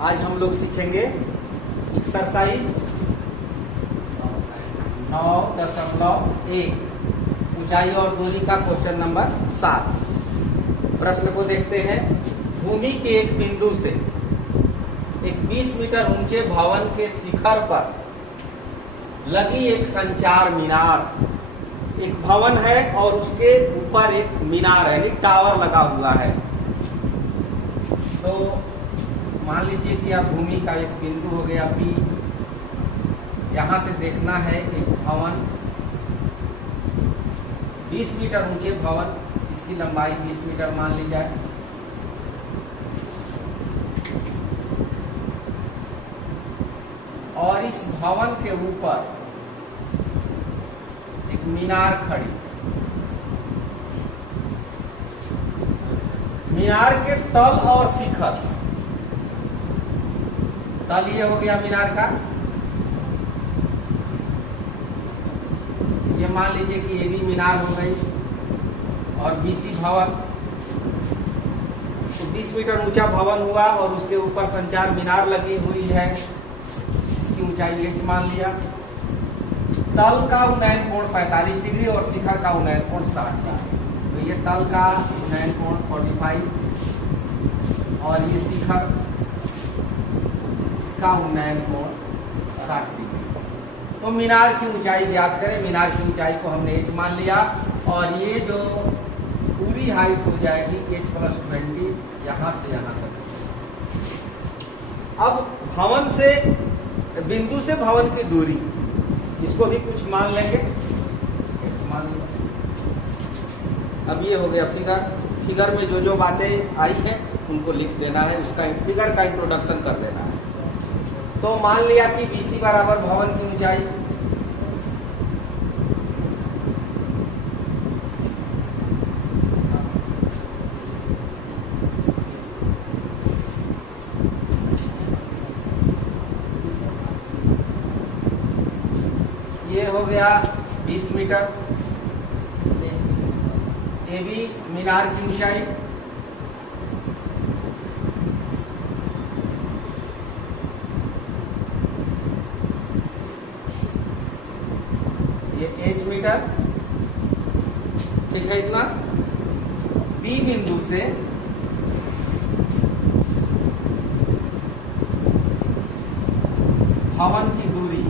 आज हम लोग सीखेंगे एक्सरसाइज 9.1 ऊंचाई और दूरी का क्वेश्चन नंबर 7। प्रश्न को देखते हैं। भूमि के एक बिंदु से एक 20 मीटर ऊंचे भवन के शिखर पर लगी एक संचार मीनार। एक भवन है और उसके ऊपर एक मीनार है, एक टावर लगा हुआ है। तो मान लीजिए कि आप भूमि का एक बिंदु हो गया P, यहां से देखना है एक भवन 20 मीटर ऊंचे भवन, इसकी लंबाई 20 मीटर मान ली जाए। और इस भवन के ऊपर एक मीनार खड़ी। मीनार के तल और शिखर, तल ये हो गया मीनार का, ये मान लीजिए कि ये भी मीनार हो गई, और बीसी भवन, तो 20 मीटर ऊंचा भवन हुआ और उसके ऊपर संचार मीनार लगी हुई है, इसकी ऊंचाई h मान लिया। तल का उन्नयन कोण 45 डिग्री और शिखर का उन्नयन कोण 60 डिग्री। तो ये तल का उन्नयन कोण 45 और ये शिखर, इसका उन्नयन कोण 60 डिग्री। तो मीनार की ऊंचाई ज्ञात करें। मीनार की ऊंचाई को हमने h मान लिया और ये जो पूरी हाइट हो जाएगी h + 20 यहां से यहां तक। अब भवन से बिंदु से भवन की दूरी, इसको भी कुछ मान लेंगे, h मान लिया। अब ये हो गया फिगर। फिगर में जो जो बातें आई हैं उनको लिख देना है, उसका फिगर का इंट्रोडक्शन कर देना है। तो मान लिया कि BC बराबर भवन की ऊंचाई, ये हो गया 20 मीटर। AB मीनार की ऊंचाई, ये h मीटर, ठीक है इतना। B बिंदु से भवन की दूरी,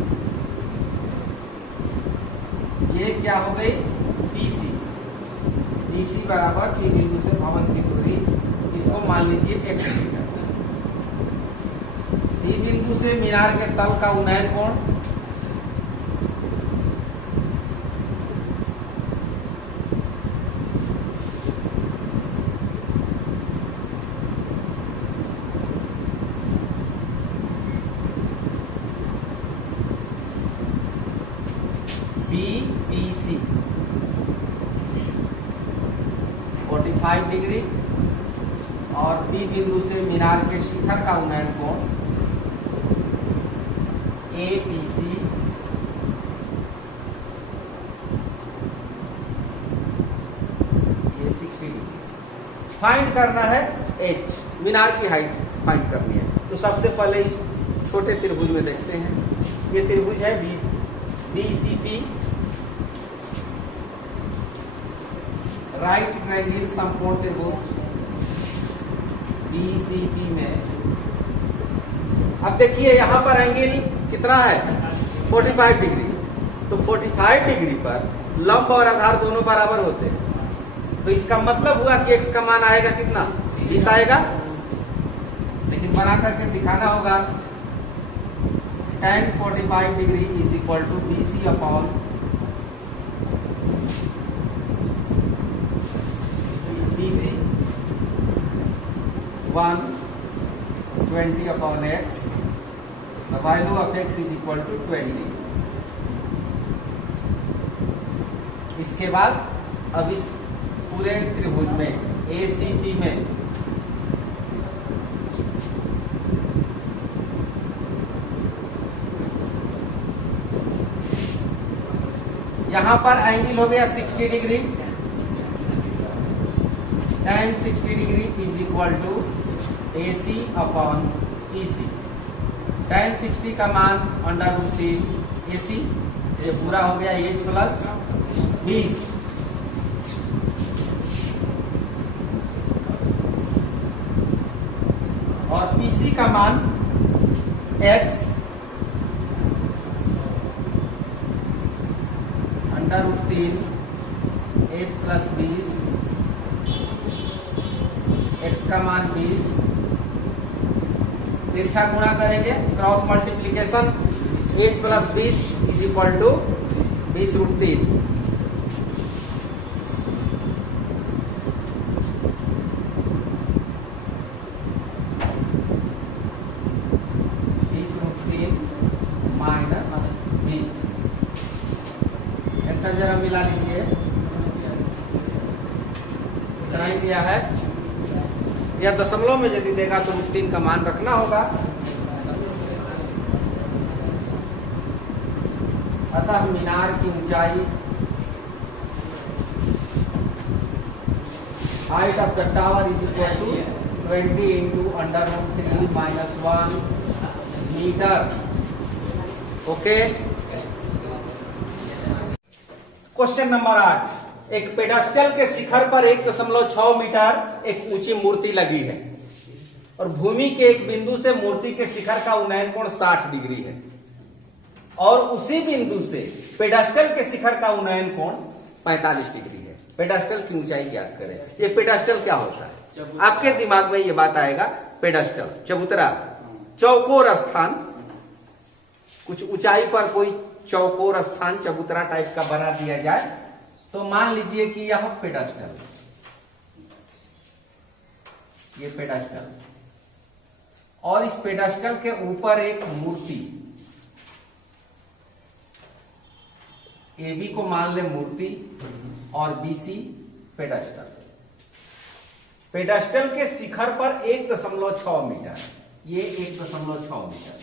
ये क्या हो गई BC। BC बराबर P बिंदु से भवन की दूरी, इसको मान लीजिए x मीटर। D बिंदु से मीनार के तल का उन्नयन कोण, BPC 45 डिग्री, और B बिंदु से मीनार के शिखर का उन्नयन कोण APC 60 डिग्री। फाइंड करना है h, मीनार की हाइट फाइंड करनी है। तो सबसे पहले इस छोटे त्रिभुज में देखते हैं। ये त्रिभुज है BCP, राइट ट्रायंगल समकोण त्रिभुज BCP में। अब देखिए यहां पर एंगल कितना है 45 डिग्री। तो 45 डिग्री पर लंब और आधार दोनों बराबर होते हैं। तो इसका मतलब हुआ कि x का मान आएगा कितना 20 आएगा। लेकिन बना करके दिखाना होगा। tan 45 degree is equal to BC upon BC 120 upon x, the value of x is equal to 20। इसके बाद अब इस पूरे त्रिभुज में ACP में यहां पर एंगल हो गया 60 degree. tan 60 degree is equal to AC upon EC। tan 60 का मान √3 AC। ये पूरा हो गया H प्लस 20। और PC का मान X √3 H प्लस 20, X का मान 20। तिरछा गुणा करेंगे, cross multiplication, H plus 20 is equal to 20√3। Answer जरा मिला लीजिए। इतना ही दिया है, या दशमलव में यदि देगा तो √3 का मान रखना होगा। अतः मीनार की ऊंचाई, height of the tower is equal to 20 into √3 minus 1 metre. Okay. Question number 8, एक पेडास्टल के शिखर पर 1.6 मीटर एक ऊंची मूर्ति लगी है और भूमि के एक बिंदु से मूर्ति के शिखर का उन्नयन कोण 60 डिग्री है और उसी बिंदु से पेडास्टल के शिखर का उन्नयन कोण 45 डिग्री है। पेडास्टल की ऊंचाई ज्ञात करें। ये पेडास्टल क्या होता है? आपके दिमाग में ये बात आएगा, पेडास्टल चबूतरा, चौकोर स्थान, कुछ ऊंचाई पर कोई चौकोर स्थान चबूतरा टाइप का बना दिया जाए तो मान लीजिए कि यह पेडास्टल, ये पेडास्टल, और इस पेडास्टल के ऊपर एक मूर्ति, AB को मान ले मूर्ति और BC पेडास्टल। पेडास्टल के शिखर पर 1.6 मीटर, ये 1.6 मीटर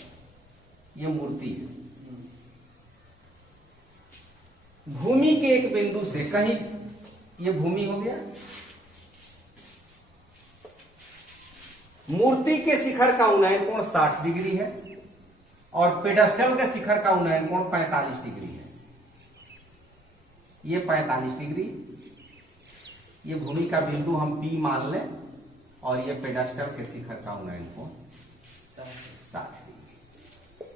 ये मूर्ति है। भूमि के एक बिंदु से कहीं, ये भूमि हो गया, मूर्ति के शिखर का उन्नयन कोण 60 डिग्री है और पेडास्टल के शिखर का उन्नयन कोण 45 डिग्री है। ये 45 डिग्री, ये भूमि का बिंदु हम P मान लें और ये पेडास्टल के शिखर का उन्नयन कोण 60 डिग्री।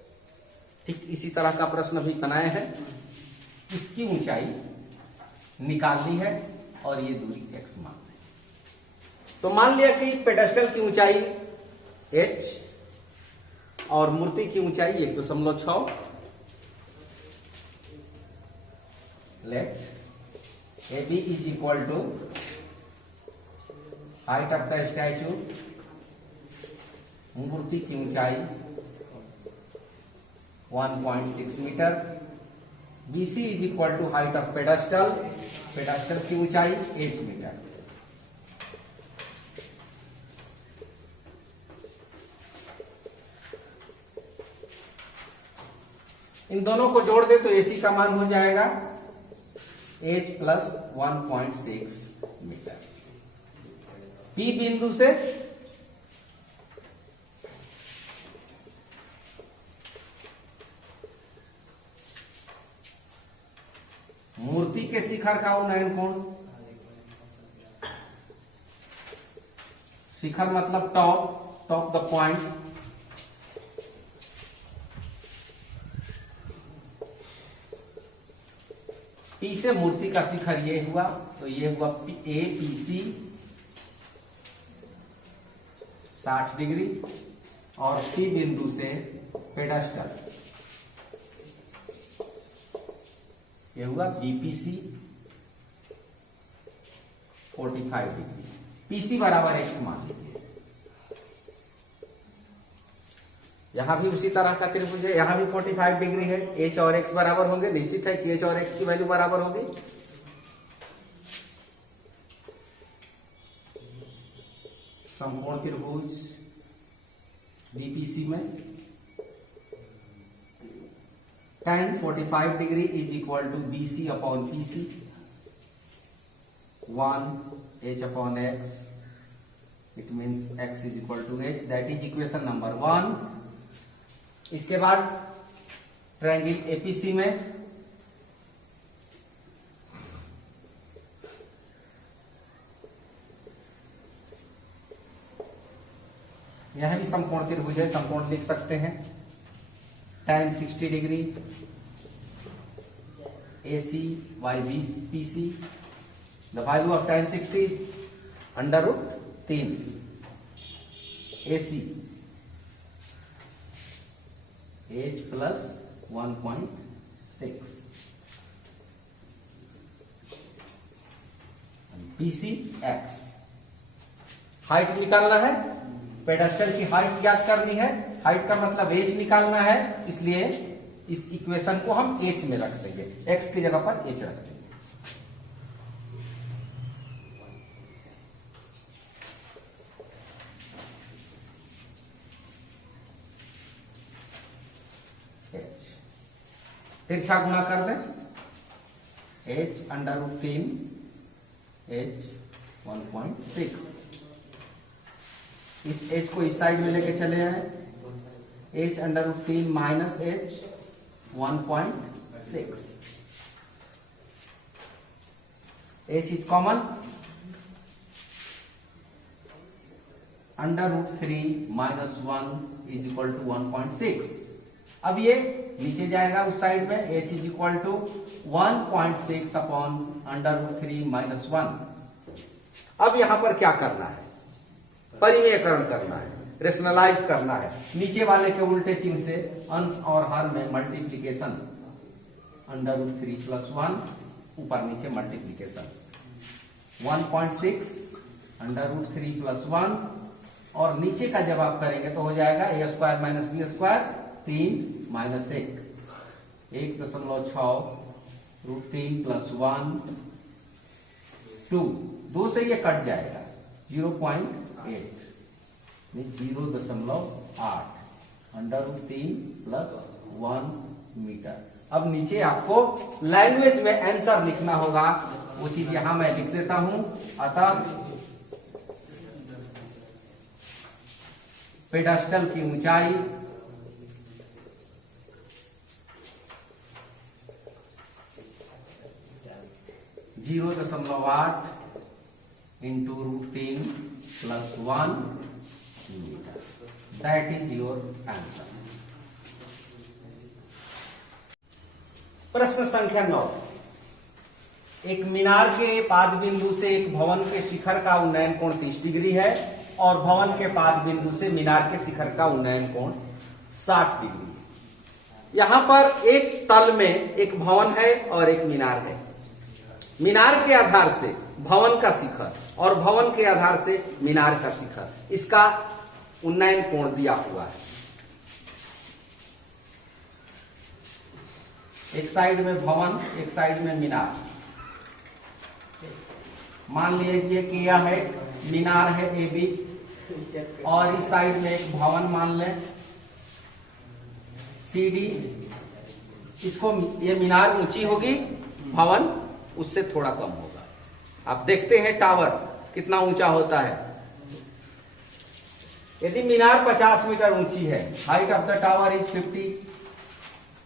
ठीक इसी तरह का प्रश्न भी बनाए हैं। इसकी ऊंचाई निकालनी है और ये दूरी x मान है। तो मान लिया कि पेडास्टल की ऊंचाई h और मूर्ति की ऊंचाई 1.6। Let AB is equal to height of the statue, मूर्ति की ऊंचाई 1.6 metre, BC is equal to height of pedestal, pedestal की ऊंचाई H मीटर। इन दोनों को जोड़ दे तो AC का मान हो जाएगा H प्लस 1.6 मीटर। P बिंदु से मूर्ति के शिखर का उन्नयन कोण, शिखर मतलब टॉप द पॉइंट, P से मूर्ति का शिखर ये हुआ तो ये हुआ APC 60 डिग्री और P बिंदु से पेडास्टल ये हुआ BPC 45 डिग्री। PC बराबर x मान लीजिए। यहां भी उसी तरह का त्रिभुज है, यहां भी 45 डिग्री है, h और x बराबर होंगे। निश्चित है कि h और x की वैल्यू बराबर होगी। समकोण त्रिभुज BPC में tan 45 degree is equal to BC upon PC 1 h upon x it means x is equal to h, that is equation number 1। इसके बाद ट्रायंगल एपीसी में यह भी समकोण त्रिभुज है, समकोण लिख सकते हैं। tan 60 degree AC by BC, the value of tan 60 √3 AC h plus 1.6 BC x। Height निकालना है, पेडेस्टल की हाइट ज्ञात करनी है, हाइट का मतलब एज निकालना है, इसलिए इस इक्वेशन को हम h में रख देंगे, x की जगह पर h रख देंगे। तिरछा गुणा कर दें, h √3 h 1.6। इस h को इस साइड में लेके चले आए, h √3 minus h 1.6, h is common, √3 minus 1 is equal to 1.6। अब ये नीचे जाएगा उस साइड में, h is equal to 1.6 upon √3 minus 1। अब यहां पर क्या करना है, परिमेयकरण करना है, रेशनलाइज करना है। नीचे वाले के उल्टे चिन्ह से अंश और हर में मल्टीप्लीकेशन, √3 प्लस 1, ऊपर नीचे मल्टीप्लीकेशन, 1.6 √3 प्लस 1, और नीचे का जब आप करेंगे तो हो जाएगा a² minus b², 3 minus 1, 1.6 √3 plus 1 2, 2 से ये कट जाएगा, 0.8 0.8 √3 प्लस 1 मीटर। अब नीचे आपको लैंग्वेज में आंसर लिखना होगा, वो चीज यहां मैं लिख देता हूं। अतः पेडेस्टल की ऊंचाई (0.8 into √3 plus 1 metre, that is your answer. प्रश्न संख्या 9, एक मीनार के पाद बिंदु से एक भवन के शिखर का उन्नयन कोण 30 डिग्री है और भवन के पाद बिंदु से मीनार के शिखर का उन्नयन कोण 60 डिग्री है। यहां पर एक तल में एक भवन है और एक मीनार है। मीनार के आधार से भवन का शिखर और भवन के आधार से मीनार का शिखर, इसका उन्नयन कोण दिया हुआ है। एक साइड में भवन, एक साइड में मीनार। मान लीजिए कि यह है मीनार है AB, और इस साइड में एक भवन मान लें CD। इसको, ये मीनार ऊंची होगी, भवन उससे थोड़ा कम होगा। आप देखते हैं टावर कितना ऊंचा होता है। यदि मीनार 50 मीटर ऊंची है, height of the tower is 50,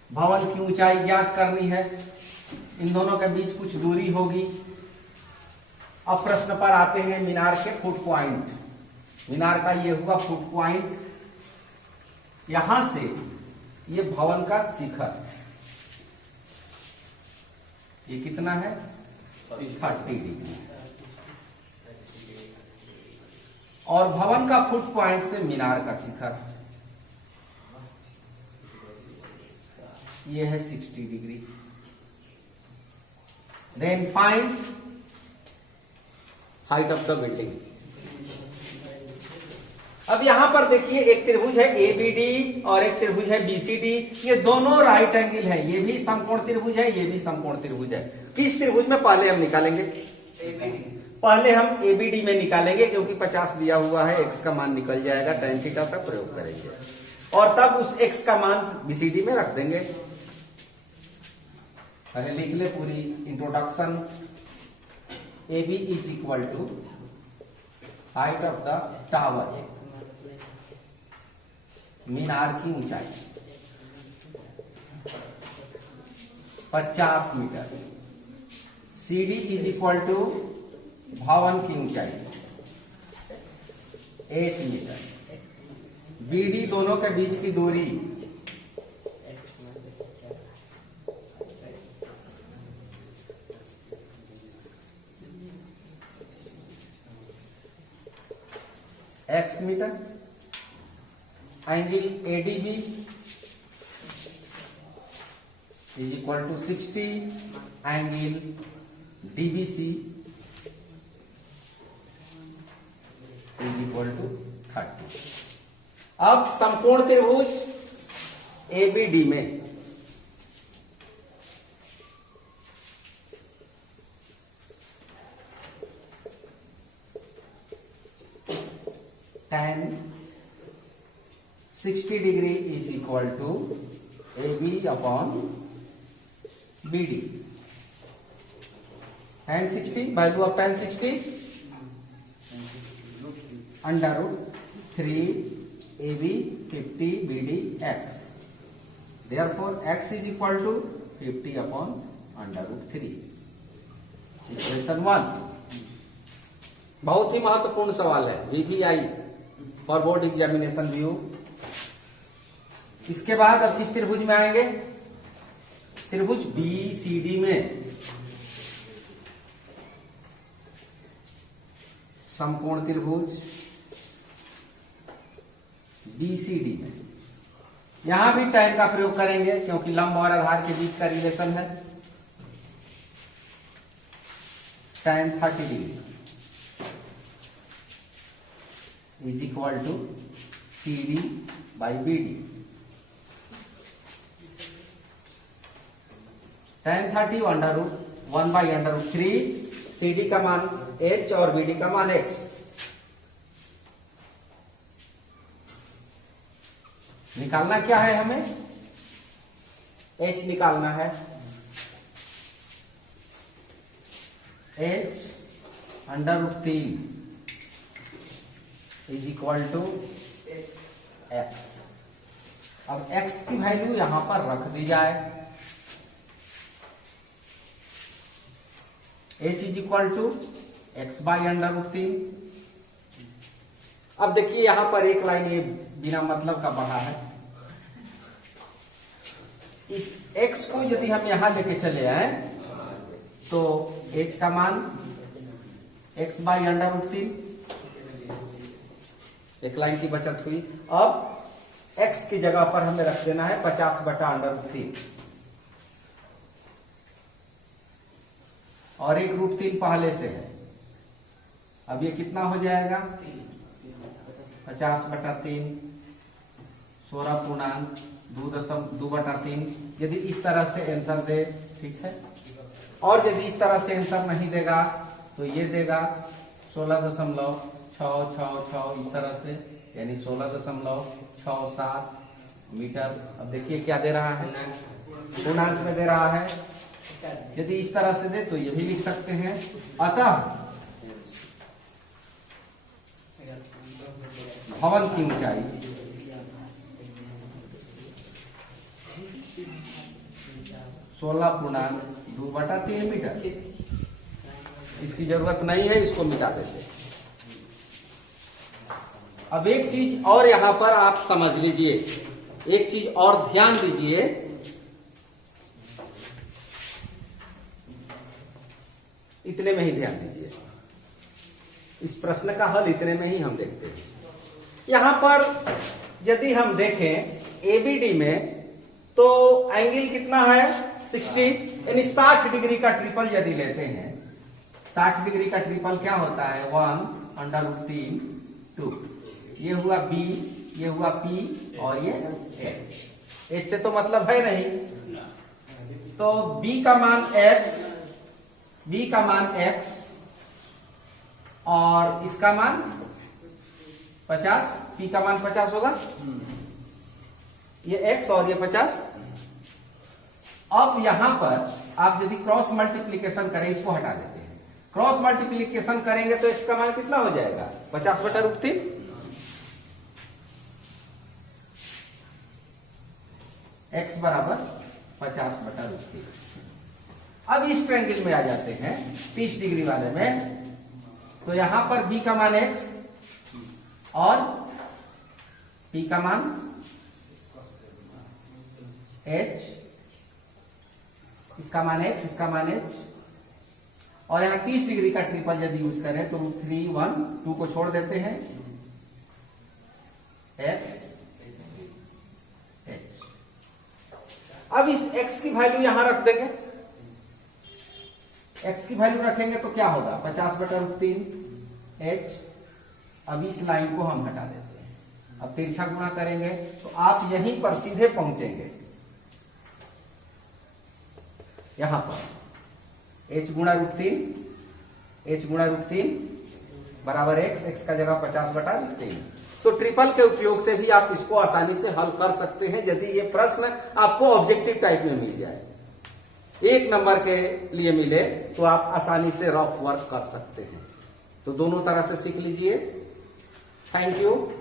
भवन की ऊंचाई ज्ञात करनी है, इन दोनों के बीच कुछ दूरी होगी। अब प्रश्न पर आते हैं मीनार के फुट पॉइंट। मीनार का ये हुआ फुट पॉइंट, यहां से ये भवन का शिखर, ये कितना है 30 डिग्री, और भवन का फुट पॉइंट से मीनार का शिखर ये है 60 degree. Then find height of the building. अब यहां पर देखिए एक त्रिभुज है ABD और एक त्रिभुज है BCD, ये दोनों राइट एंगल है। ये भी समकोण त्रिभुज है, ये भी समकोण त्रिभुज है। किस त्रिभुज में पहले हम निकालेंगे? पहले हम ABD में निकालेंगे, क्योंकि 50 दिया हुआ है, x का मान निकल जाएगा, tan थीटा सा प्रयोग करेंगे और तब उस x का मान BCD में रख देंगे। पहले लिख ले पूरी introduction. AB is equal to height of the tower, मीनार की ऊंचाई 50 metre. CD is equal to भवन की ऊंचाई 8 मीटर। BD दोनों के बीच की दूरी x मीटर। Angle ADB is equal to 60, angle DBC is equal to 30। अब समकोण त्रिभुज ABD में tan 60 degree is equal to AB upon BD। tan 60, value of tan 60 √3 AB 50 BD x। Therefore x is equal to 50 upon √3। Equation 1। बहुत ही महत्वपूर्ण सवाल है, VBI for board examination view. इसके बाद अब किस त्रिभुज में आएंगे? त्रिभुज BCD में। समकोण त्रिभुज BCD में यहां भी tan का प्रयोग करेंगे क्योंकि लंब और आधार के बीच का रिलेशन है। tan 30 degree is equal to CD by BD। tan 30 1 by √3, CD का मान h और BD का मान x। निकालना क्या है हमें? h निकालना है। h √3 is equal to x। अब x की वैल्यू यहां पर रख दी जाए। h is equal to x by √3। अब देखिए यहां पर एक लाइन ये बिना मतलब का बढ़ा है। इस x को यदि हम यहां लेके चले आए तो h का मान x बाई √3, एक लाइन की बचत हुई। अब x की जगह पर हमें रख देना है 50 बटा √3 और एक √3 पहले से है। अब ये कितना हो जाएगा? 50 बटा 3 16.2/3। यदि इस तरह से आंसर दे ठीक है, और यदि इस तरह से आंसर नहीं देगा तो ये देगा 16.666 इस तरह से, यानी 16.67 मीटर। अब देखिए क्या दे रहा है, पूर्णांक में दे रहा है। यदि इस तरह से दे तो ये भी लिख सकते हैं। अतः भवन की ऊंचाई 16.2/3 मीटर। इसकी जरूरत नहीं है, इसको मिटा देते। अब एक चीज और यहां पर आप समझ लीजिए, एक चीज और ध्यान दीजिए। इतने में ही ध्यान दीजिए, इस प्रश्न का हल इतने में ही हम देखते हैं। यहां पर यदि हम देखें ABD में तो एंगल कितना है 60, यानी 60 डिग्री का ट्रिपल यदि लेते हैं, 60 डिग्री का ट्रिपल क्या होता है 1/√3 2। ये हुआ B, ये हुआ P और ये H से तो मतलब है नहीं। तो B का मान X और इसका मान 50, P का मान 50 होगा, ये X और ये 50। अब यहां पर आप यदि क्रॉस मल्टीप्लीकेशन करें, इसको हटा देते हैं, क्रॉस मल्टीप्लीकेशन करेंगे तो x का मान कितना हो जाएगा 50/√3। x बराबर 50/√3। अब इस ट्रायंगल में आ जाते हैं 30 डिग्री वाले में, तो यहां पर b का मान x और p का मान h, इसका मान x, इसका मान h, और यहां 30 डिग्री का ट्रिपल यदि यूज करें तो 3 1 2 को छोड़ देते हैं x h। अब इस x की वैल्यू यहां रख देंगे, x की वैल्यू रखेंगे तो क्या होगा 50/√3 h। अब इस लाइन को हम हटा देते हैं, अब तिरछा गुणा करेंगे तो आप यहीं पर सीधे पहुंचेंगे, यहां पर h/√3 बराबर x का जगह 50/√3। तो ट्रिपल के उपयोग से भी आप इसको आसानी से हल कर सकते हैं यदि ये प्रश्न आपको ऑब्जेक्टिव टाइप में मिल जाए। 1 नंबर के लिए मिले तो आप आसानी से रफ वर्क कर सकते हैं। तो दोनों तरह से सीख लीजिए। Thank you.